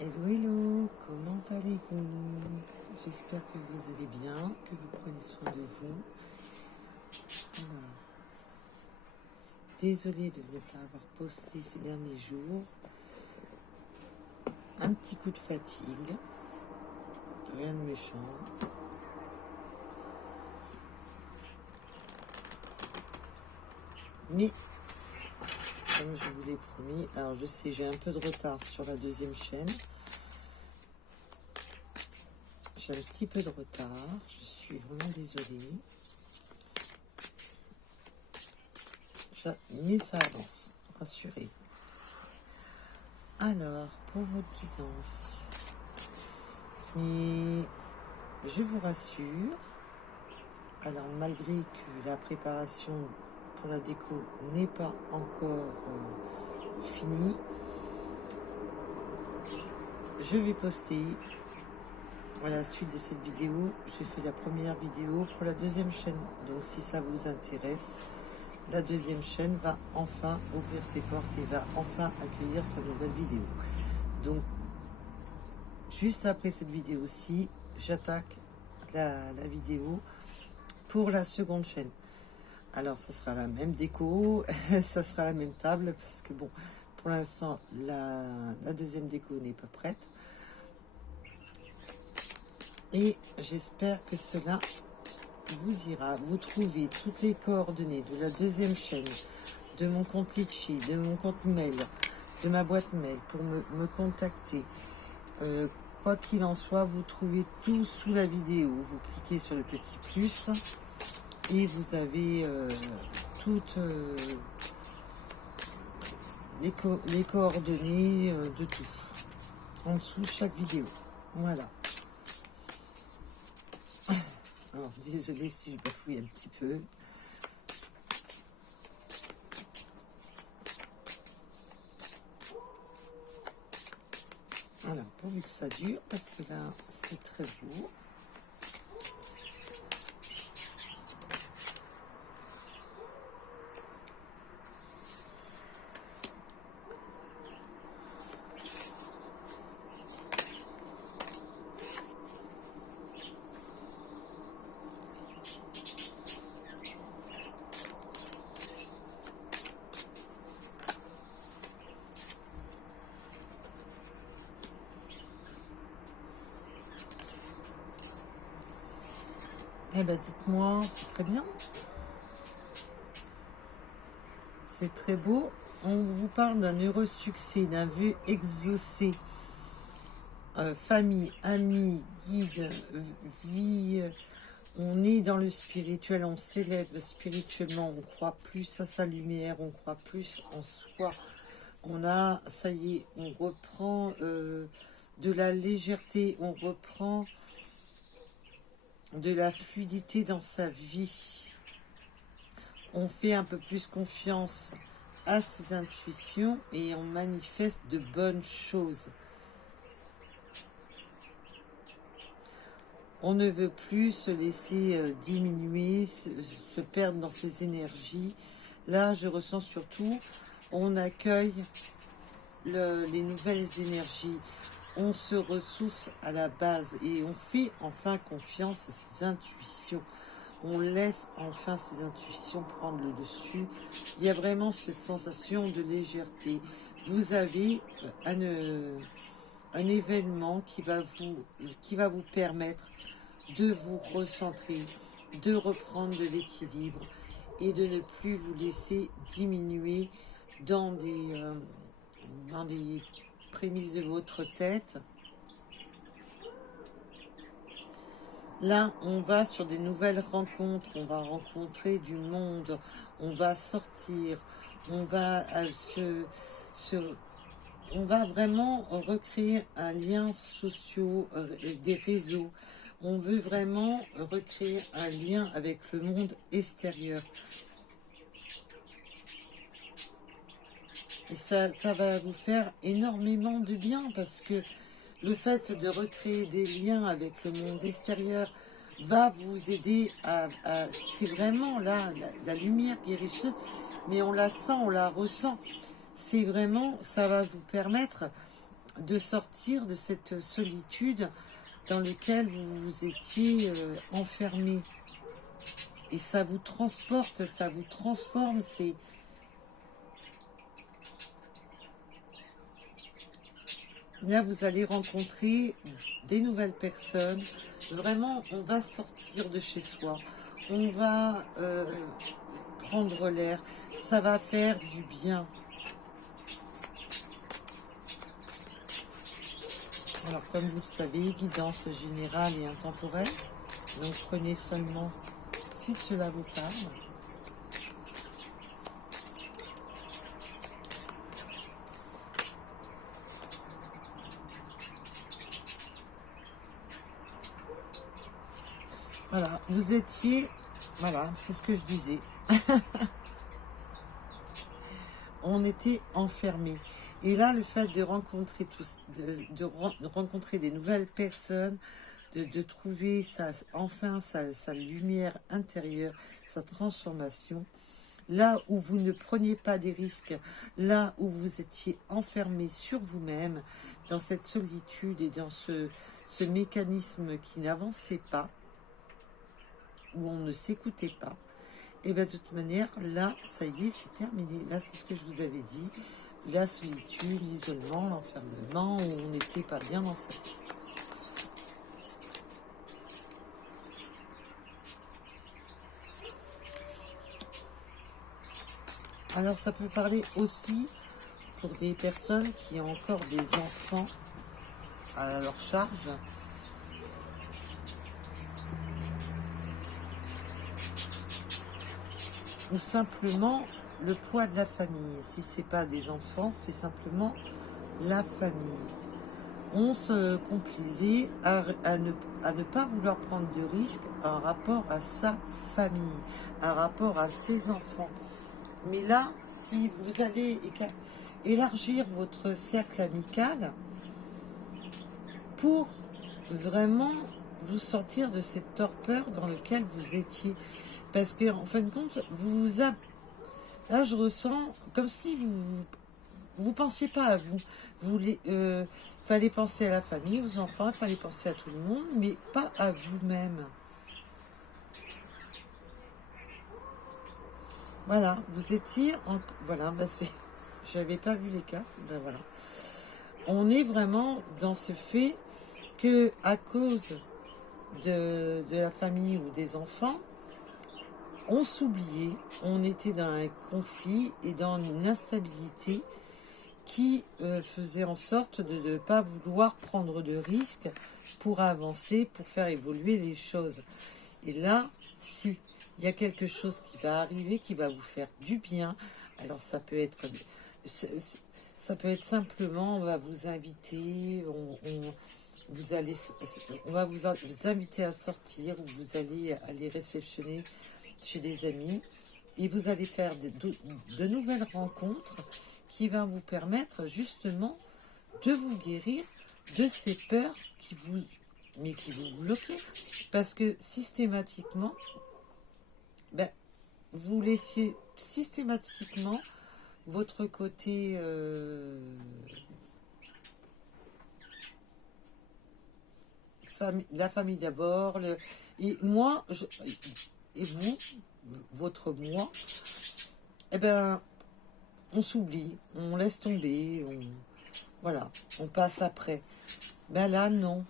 Hello, hello, comment allez-vous? J'espère que vous allez bien, que vous prenez soin de vous. Alors, désolée de ne pas avoir posté ces derniers jours. Un petit coup de fatigue, rien de méchant. Mais, comme je vous l'ai promis, alors je sais, j'ai un peu de retard sur la deuxième chaîne. J'ai un petit peu de retard, je suis vraiment désolée. Mais ça avance, rassurez-vous. Alors, pour votre guidance, mais je vous rassure, alors malgré que la préparation pour la déco n'est pas encore finie, je vais poster à la suite de cette vidéo. J'ai fait la première vidéo pour la deuxième chaîne, donc si ça vous intéresse, la deuxième chaîne va enfin ouvrir ses portes et va enfin accueillir sa nouvelle vidéo. Donc juste après cette vidéo-ci, j'attaque la vidéo pour la seconde chaîne. Alors ça sera la même déco, ça sera la même table, parce que bon, pour l'instant la deuxième déco n'est pas prête. Et j'espère que cela vous ira. Vous trouvez toutes les coordonnées de la deuxième chaîne, de mon compte Litchi, de mon compte mail, de ma boîte mail pour me contacter. Quoi qu'il en soit, vous trouvez tout sous la vidéo. Vous cliquez sur le petit plus et vous avez toutes les coordonnées de tout en dessous de chaque vidéo. Voilà. Alors, désolée si je bafouille un petit peu. Alors, pourvu que ça dure, parce que là, c'est très beau. Eh bien, dites-moi, c'est très bien. C'est très beau. On vous parle d'un heureux succès, d'un vœu exaucé. Famille, amis, guide, vie. On est dans le spirituel, on s'élève spirituellement, on croit plus à sa lumière, on croit plus en soi. On a, ça y est, on reprend de la légèreté, on reprend de la fluidité dans sa vie. On fait un peu plus confiance à ses intuitions et on manifeste de bonnes choses. On ne veut plus se laisser diminuer, se perdre dans ses énergies. Là, je ressens surtout, on accueille les nouvelles énergies. On se ressource à la base et on fait enfin confiance à ses intuitions. On laisse enfin ses intuitions prendre le dessus. Il y a vraiment cette sensation de légèreté. Vous avez un événement qui va vous permettre de vous recentrer, de reprendre de l'équilibre et de ne plus vous laisser diminuer dans des prémices de votre tête. Là, on va sur des nouvelles rencontres, on va rencontrer du monde, on va sortir, on va on va vraiment recréer un lien social, des réseaux. On veut vraiment recréer un lien avec le monde extérieur. Et ça va vous faire énormément de bien parce que le fait de recréer des liens avec le monde extérieur va vous aider c'est vraiment là, la lumière guérisseuse, mais on la sent, on la ressent. C'est vraiment, ça va vous permettre de sortir de cette solitude dans laquelle vous vous étiez enfermé. Et ça vous transporte, ça vous transforme. Là, vous allez rencontrer des nouvelles personnes. Vraiment, on va sortir de chez soi. On va prendre l'air. Ça va faire du bien. Alors, comme vous le savez, guidance générale et intemporelle. Donc, prenez seulement si cela vous parle. Voilà, vous étiez... Voilà, c'est ce que je disais. On était enfermés. Et là, le fait de rencontrer de rencontrer des nouvelles personnes, de trouver enfin sa lumière intérieure, sa transformation, là où vous ne preniez pas des risques, là où vous étiez enfermé sur vous-même, dans cette solitude et dans ce mécanisme qui n'avançait pas, où on ne s'écoutait pas, et bien de toute manière, là, ça y est, c'est terminé. Là, c'est ce que je vous avais dit. La solitude, l'isolement, l'enfermement, où on n'était pas bien dans sa vie. Alors, ça peut parler aussi pour des personnes qui ont encore des enfants à leur charge. Ou simplement le poids de la famille. Si ce n'est pas des enfants, c'est simplement la famille. On se complaisait à ne pas vouloir prendre de risques en rapport à sa famille, en rapport à ses enfants. Mais là, si vous allez élargir votre cercle amical pour vraiment vous sortir de cette torpeur dans laquelle vous étiez. Parce que en fin de compte, là je ressens comme si vous pensiez pas à vous. Fallait penser à la famille, aux enfants, il fallait penser à tout le monde, mais pas à vous-même. Voilà, vous étiez voilà, j'avais pas vu les cartes, ben voilà. On est vraiment dans ce fait que à cause de la famille ou des enfants, on s'oubliait, on était dans un conflit et dans une instabilité qui faisait en sorte de ne pas vouloir prendre de risques pour avancer, pour faire évoluer les choses. Et là, si il y a quelque chose qui va arriver, qui va vous faire du bien, alors ça peut être simplement, on va vous inviter, on va vous inviter à sortir, ou vous allez aller réceptionner chez des amis, et vous allez faire de nouvelles rencontres qui vont vous permettre justement de vous guérir de ces peurs qui vous bloquent, parce que systématiquement, vous laissiez systématiquement votre côté la famille d'abord, et moi, et vous, votre moi, eh ben, on s'oublie, on laisse tomber, voilà, on passe après. Ben là, non,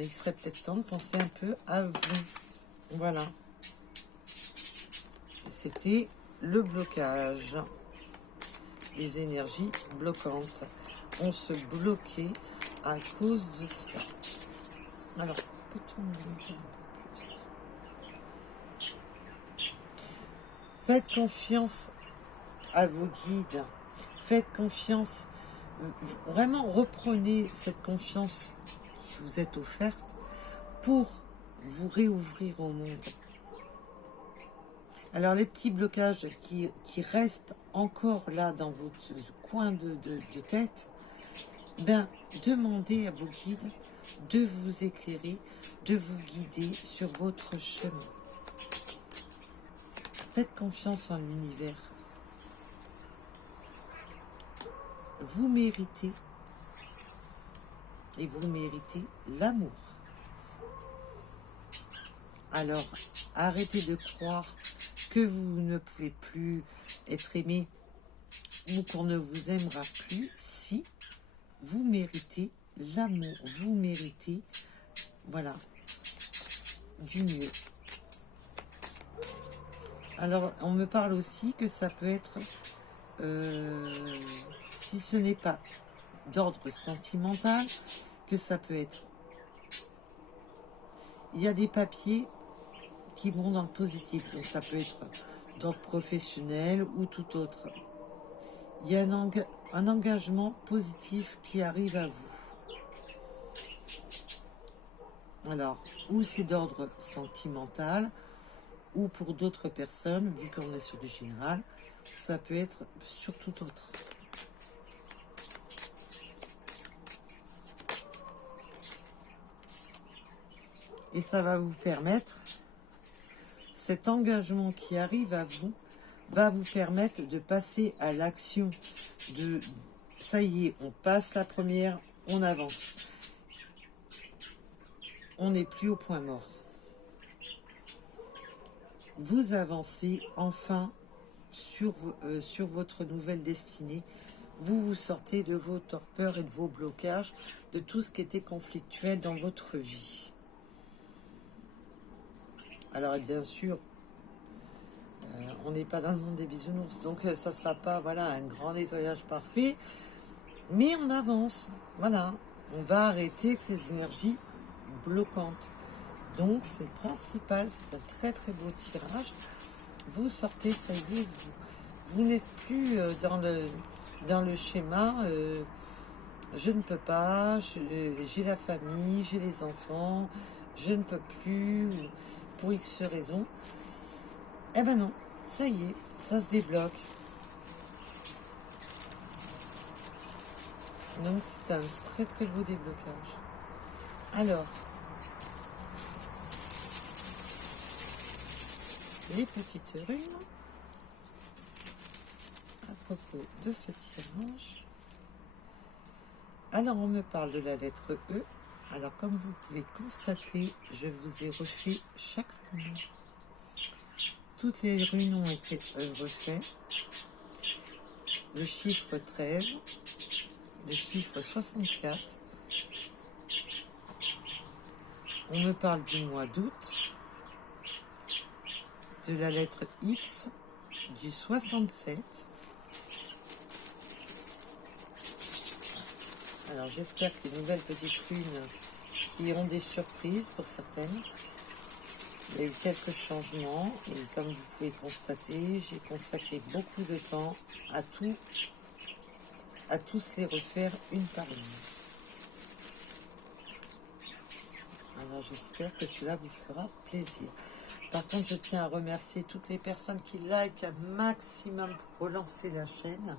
il serait peut-être temps de penser un peu à vous. Voilà. C'était le blocage, les énergies bloquantes. On se bloquait à cause de cela. Alors, peut-on en dire un peu plus? Faites confiance à vos guides. Faites confiance. Vraiment, reprenez cette confiance qui vous est offerte pour vous réouvrir au monde. Alors, les petits blocages qui restent encore là dans votre coin de tête, demandez à vos guides de vous éclairer, de vous guider sur votre chemin. Faites confiance en l'univers. Vous méritez et vous méritez l'amour. Alors, arrêtez de croire que vous ne pouvez plus être aimé ou qu'on ne vous aimera plus si vous méritez l'amour. Vous méritez, voilà, du mieux. Alors, on me parle aussi que ça peut être, si ce n'est pas d'ordre sentimental, que ça peut être. Il y a des papiers qui vont dans le positif, donc ça peut être d'ordre professionnel ou tout autre. Il y a un engagement positif qui arrive à vous. Alors, ou c'est d'ordre sentimental, ou pour d'autres personnes, vu qu'on est sur du général, ça peut être sur tout autre. Et ça va vous permettre, cet engagement qui arrive à vous, va vous permettre de passer à l'action. Ça y est, on passe la première, on avance. On n'est plus au point mort. Vous avancez enfin sur votre nouvelle destinée. Vous vous sortez de vos torpeurs et de vos blocages, de tout ce qui était conflictuel dans votre vie. Alors bien sûr, on n'est pas dans le monde des bisounours, donc ça ne sera pas voilà, un grand nettoyage parfait, mais on avance. Voilà, on va arrêter avec ces énergies bloquantes. Donc c'est le principal, c'est un très très beau tirage. Vous sortez, ça y est, vous n'êtes plus dans le schéma, je ne peux pas, j'ai la famille, j'ai les enfants, je ne peux plus, pour X raisons. Eh ben non, ça y est, ça se débloque. Donc c'est un très très beau déblocage. Alors, les petites runes à propos de ce tirage. Alors on me parle de la lettre E. Alors comme vous pouvez constater, je vous ai refait chaque rune. Toutes les runes ont été refaites. Le chiffre 13, le chiffre 64. On me parle du mois d'août, de la lettre X, du 67. Alors j'espère que les nouvelles petites runes qui auront des surprises pour certaines. Il y a eu quelques changements et comme vous pouvez constater, j'ai consacré beaucoup de temps à tous les refaire une par une. Alors j'espère que cela vous fera plaisir. Par contre, je tiens à remercier toutes les personnes qui likent un maximum pour relancer la chaîne.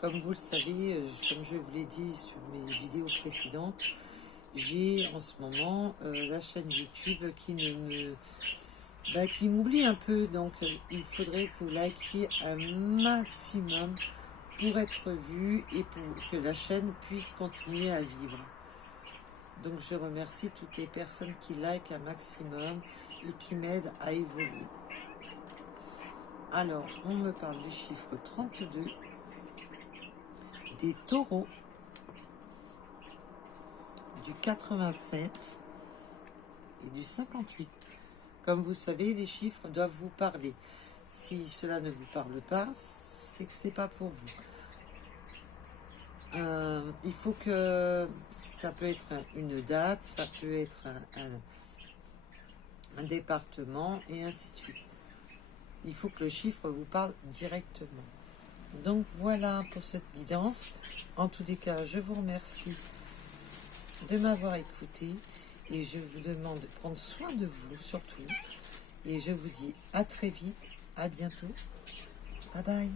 Comme vous le savez, comme je vous l'ai dit sur mes vidéos précédentes, j'ai en ce moment la chaîne YouTube qui m'oublie un peu. Donc, il faudrait que vous likiez un maximum pour être vu et pour que la chaîne puisse continuer à vivre. Donc, je remercie toutes les personnes qui likent un maximum et qui m'aident à évoluer. Alors, on me parle du chiffre 32, des taureaux, du 87 et du 58. Comme vous savez, les chiffres doivent vous parler. Si cela ne vous parle pas, c'est que c'est pas pour vous. Il faut que ça peut être une date, ça peut être un département et ainsi de suite. Il faut que le chiffre vous parle directement. Donc voilà pour cette guidance. En tous les cas, je vous remercie de m'avoir écouté et je vous demande de prendre soin de vous surtout. Et je vous dis à très vite, à bientôt. Bye bye.